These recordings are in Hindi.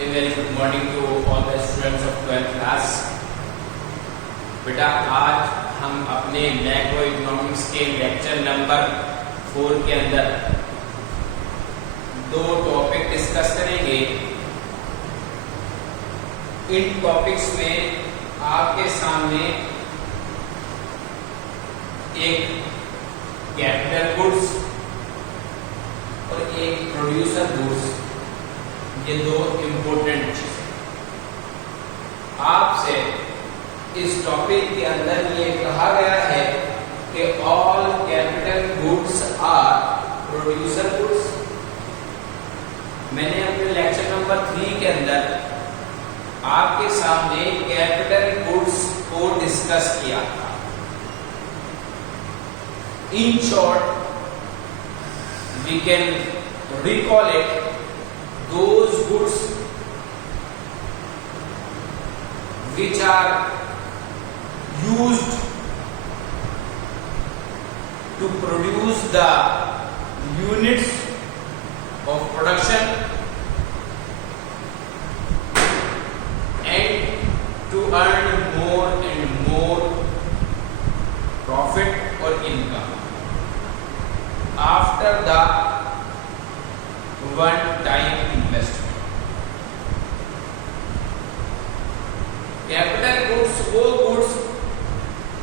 A very good morning to all the students of 12th class। बेटा आज हम अपने मैक्रो इकोनॉमिक्स के लेक्चर नंबर 4 के अंदर दो टॉपिक डिस्कस करेंगे। इन टॉपिक्स में आपके सामने एक कैपिटल गुड्स और एक प्रोड्यूसर गुड्स, ये दो इंपॉर्टेंट चीजें आपसे इस टॉपिक के अंदर ये कहा गया है कि all capital goods are producer goods. मैंने अपने लेक्चर नंबर 3 के अंदर आपके सामने कैपिटल गुड्स को डिस्कस किया था। In short we can recall it those goods which are used to produce the units of production and to earn more and more profit or income after the one time investment। Capital goods वो गुड्स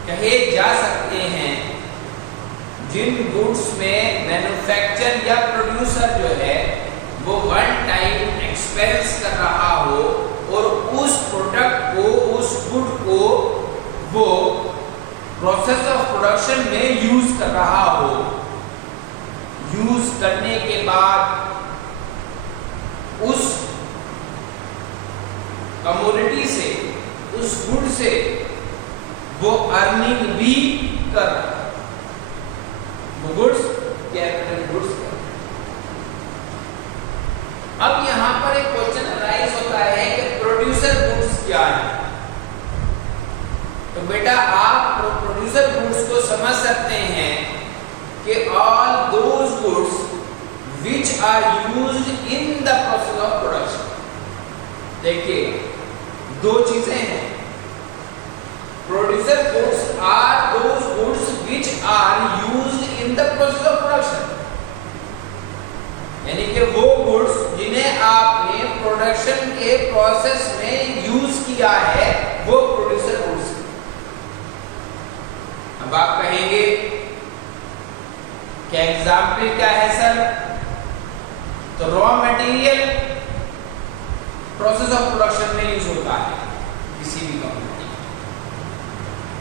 कहे जा सकते हैं जिन गुड्स में मैन्युफैक्चर या प्रोड्यूसर जो है वो वन टाइम एक्सपेंस कर रहा हो और उस प्रोडक्ट को, उस गुड को वो प्रोसेस ऑफ प्रोडक्शन में यूज कर रहा हो। यूज करने के बाद उस कमोडिटी से, उस गुड से वो अर्निंग भी कर, वो गुड्स कैपिटल गुड्स कर। अब यहां पर एक क्वेश्चन अराइज होता है कि प्रोड्यूसर गुड्स क्या है। तो बेटा आप प्रोड्यूसर गुड्स को समझ सकते हैं कि all those goods which are used in the process of production। देखिए दो चीजें हैं। Producer goods are those goods which are used in the process of production, यानी कि वो गुड्स जिन्हें आपने प्रोडक्शन के प्रोसेस में यूज किया है वो प्रोड्यूसर गुड्स। अब आप कहेंगे क्या एग्जाम्पल क्या है सर? तो raw material process of production में यूज होता है किसी भी कंपनी।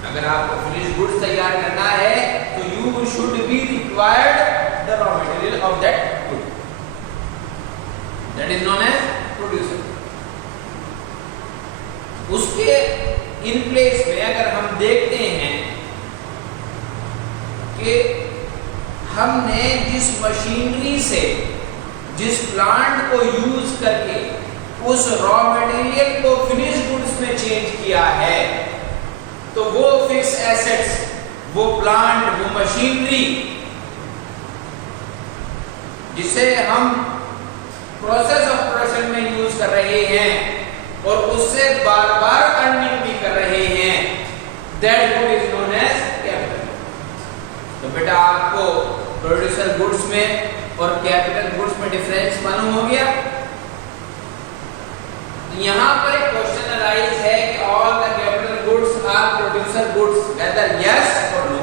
अगर आपको फिनिश गुड्स तैयार करना है तो you should be required the raw material of that good, that is known as producer. उसके इन प्लेस में अगर हम देखते हैं कि हमने जिस मशीनरी से, जिस प्लांट को यूज करके उस रॉ मटेरियल को फिनिश गुड्स में चेंज किया है, तो वो फिक्स एसेट्स, वो प्लांट, वो मशीनरी जिसे हम प्रोसेस ऑफ प्रोडक्शन में यूज कर रहे हैं और उससे बार बार अर्निंग भी कर रहे हैं, that good is known as capital. तो बेटा आपको प्रोड्यूसर गुड्स में और कैपिटल गुड्स में डिफरेंस मालूम हो गया। यहां पर एक क्वेश्चन अराइज है कि all the capital goods are producer goods, whether yes और नो।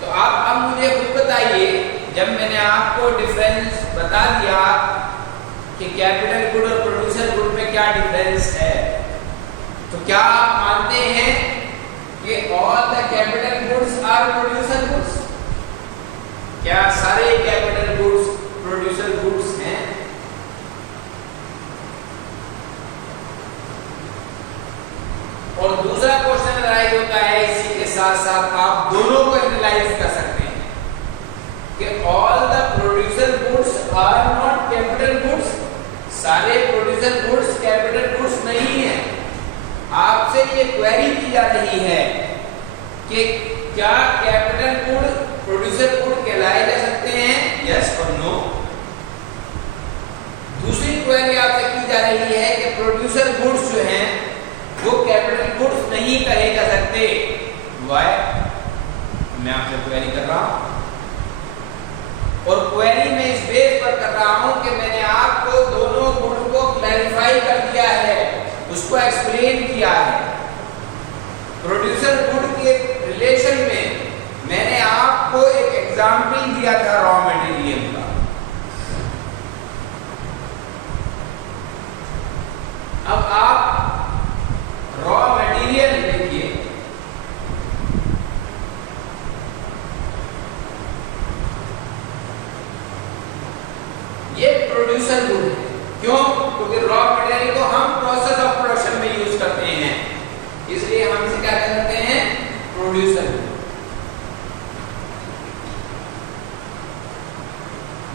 तो आप अब मुझे खुद बताइए, जब मैंने आपको डिफरेंस बता दिया कि कैपिटल गुड और प्रोड्यूसर गुड में क्या डिफरेंस है, तो क्या आप मानते हैं कि all the capital goods are producer goods? क्या सारे कैपिटल गुड्स प्रोड्यूसर गुड्स हैं? और दूसरा क्वेश्चन अराइज होता है इसी के साथ साथ आप दोनों को एनालाइज कर सकते हैं कि all the producer goods are not capital goods. सारे प्रोड्यूसर गुड्स कैपिटल गुड्स नहीं है। आपसे ये क्वेरी की जा रही है कि क्या कैपिटल गुड प्रोड्यूसर गुड कहलाए जा सकते हैं, यस और नो। मैं आपसे क्वेरी कर रहा हूं और क्वेरी में इस बेस पर कर रहा हूं कि मैंने आपको दोनों गुण को क्लैरिफाई कर दिया है, उसको एक्सप्लेन किया है। प्रोड्यूसर गुड के रिलेशन में मैंने आपको एक एग्जाम्पल दिया था रॉ मटेरियल का। अब आप रॉ मटेरियल देखिए, ये प्रोड्यूसर गुड है। क्यों? क्योंकि रॉ मटेरियल को हम प्रोसेस ऑफ प्रोडक्शन में यूज करते हैं, इसलिए हम इसे क्या कहते हैं? Producer good.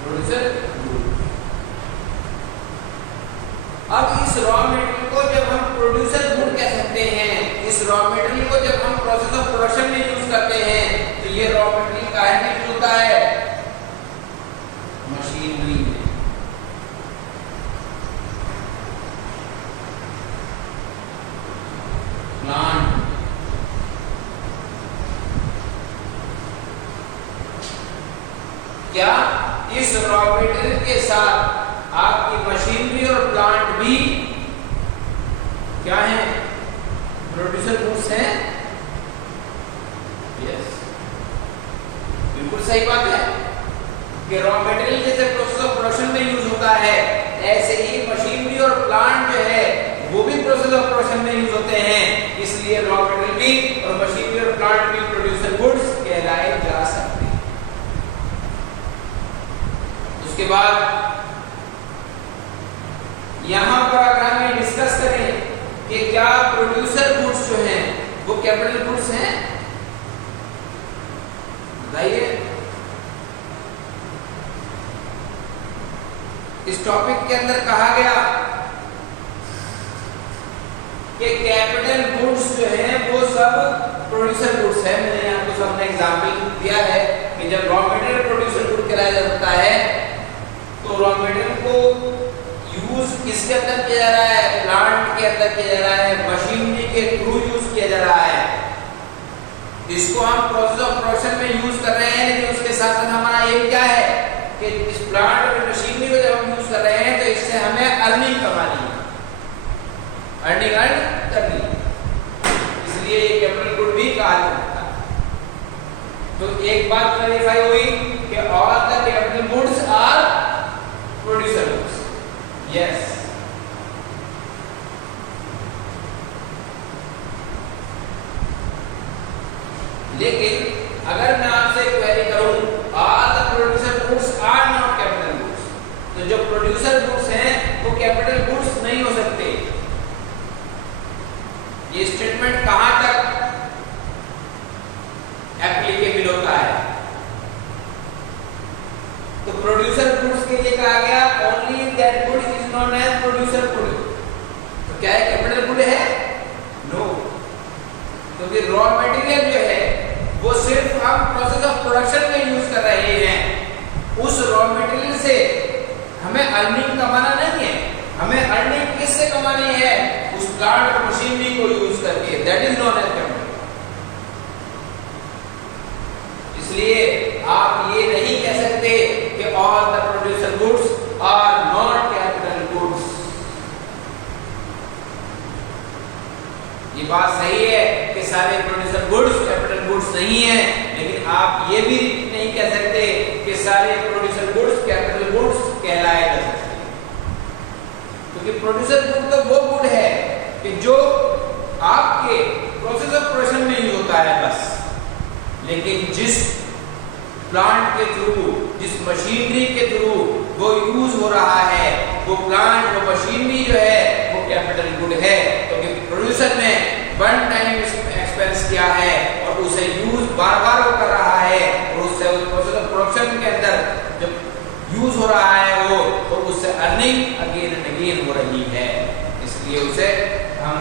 Producer good. अब इस रॉ मटेरियल को जब हम प्रोड्यूसर गुड कह सकते हैं, इस रॉ मटेरियल को जब हम प्रोसेस ऑफ प्रोडक्शन में यूज करते हैं, तो ये रॉ मटेरियल काहे में यूज होता है? मशीनरी में। प्लांट, क्या इस रॉ मटेरियल के साथ आपकी मशीनरी और प्लांट भी क्या है? प्रोड्यूसर गुड्स हैं। यस, बिल्कुल सही बात है कि रॉ मटेरियल जैसे प्रोसेस ऑफ प्रोडक्शन में यूज होता है, ऐसे ही मशीनरी और प्लांट जो है वो भी प्रोसेस ऑफ प्रोडक्शन में यूज होते हैं, इसलिए रॉ मटेरियल भी और मशीनरी और प्लांट भी प्रोड्यूसर गुड्स कहलाए जा सकते हैं। उसके बाद यहां पर अगर हम ये डिस्कस करें कि क्या प्रोड्यूसर गुड्स जो हैं वो कैपिटल गुड्स हैं, बताइए। इस टॉपिक के अंदर कहा गया कि कैपिटल गुड्स जो हैं वो सब प्रोड्यूसर गुड्स है। मैंने आपको सबने एग्जांपल दिया है कि जब रॉ मटेरियल प्रोड्यूसर गुड कराया जाता है तो रॉ मटेरियल को यूज किसके अंदर किया जा रहा है? प्लांट के अंदर किया जा रहा है, मशीनरी के थ्रू यूज किया जा रहा है। इसको हम प्रोसेस ऑफ प्रोडक्शन में यूज कर रहे हैं, लेकिन उसके साथ साथ हमारा एम क्या है कि इस प्लांट और मशीनरी को जब हम यूज कर रहे हैं तो इससे हमें अर्निंग कमानी है, अर्निंग अर्न करनी है, इसलिए ये कैपिटल गुड भी कहा जाता है। तो एक बात क्लैरिफाई हुई कि all the capital goods are producer goods. Yes, लेकिन अगर मैं आपसे क्वेरी करूं all the producer goods are not capital goods, तो जो प्रोड्यूसर गुड्स हैं वो कैपिटल गुड्स नहीं हो सकते। ये स्टेटमेंट कहां तक एप्लीकेबल होता है? तो प्रोड्यूसर गुड्स के लिए कहा गया only that good is known as producer good. तो क्या है कैपिटल गुड है? नो, क्योंकि रॉ मटेरियल जो है वो सिर्फ हम प्रोसेस ऑफ प्रोडक्शन में यूज कर रहे हैं। उस रॉ मटेरियल से हमें अर्निंग कमाना नहीं है, हमें अर्निंग किससे कमानी है? उस प्लांट और मशीनरी को यूज करके, that is known as capital. इसलिए आप ये नहीं कह सकते कि all the producer goods are not capital goods. ये बात सही है कि सारे प्रोड्यूसर गुड्स कैपिटल गुड्स नहीं है, लेकिन आप ये भी नहीं कह सकते कि सारे प्रोड्यूसर गुड्स कैपिटल गुड्स कहलाए जा सकते हैं। क्योंकि प्रोड्यूसर गुड तो वो गुड है कि जो आपके प्रोसेस ऑफ प्रोडक्शन में यूज होता है बस, लेकिन जिस प्लांट के थ्रू, जिस मशीनरी के थ्रू वो यूज हो रहा है, वो प्लांट, वो मशीनरी जो है वो कैपिटल गुड है, क्योंकि प्रोड्यूसर ने वन टाइम एक्सपेंस किया है और उसे यूज बार बार वो कर रहा है, और उससे प्रोसेस ऑफ प्रोडक्शन के अंदर जब यूज हो रहा है वो, तो उससे अर्निंग अगेन एंड अगेन हो रही है। इसलिए उसे हम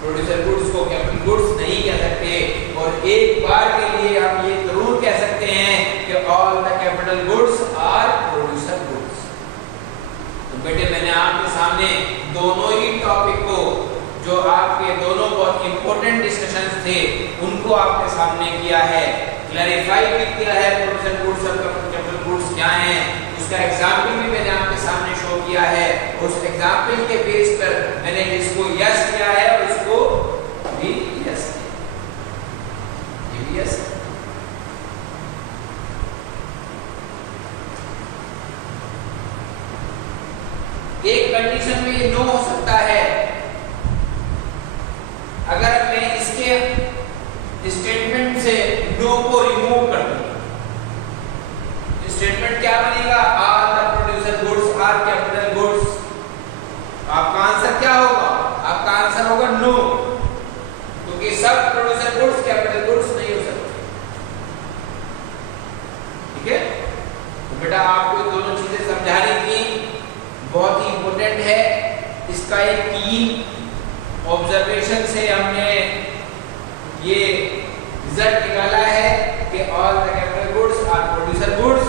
प्रोड्यूसर गुड्स को कैपिटल गुड्स नहीं कह सकते। और एक बार के लिए हम ये जरूर कह सकते हैं कि all the capital goods are producer goods. तो बेटे मैंने आपके सामने दोनों ही टॉपिक को, जो आपके दोनों बहुत इंपॉर्टेंट डिस्कशंस थे, उनको आपके सामने किया है। क्लैरिफाई भी किया है प्रोड्यूसर गुड्स और कैपिटल गुड्स क्या हैं, उसका एग्जाम्पल भी मैंने आपके सामने शो किया है। उस एग्जाम्पल के बेस पर मैंने इसको यस किया है और इसको भी यस किया, ये भी यस। एक कंडीशन में ये नो हो सकता है, अगर मैं इसके स्टेटमेंट से नो को रिमूव कर दूं, स्टेटमेंट क्या बनेगा, all the producer goods are capital goods. आपका आंसर क्या होगा, आपका आंसर होगा नो, क्योंकि सब प्रोड्यूसर गुड्स कैपिटल गुड्स नहीं हो सकते। ठीक है, तो बेटा आपको दोनों चीजें समझानी थी, बहुत ही इंपॉर्टेंट है। इसका एक 3 ऑब्जर्वेशन से हमने ये रिजल्ट निकाला है कि all the capital goods are producer goods.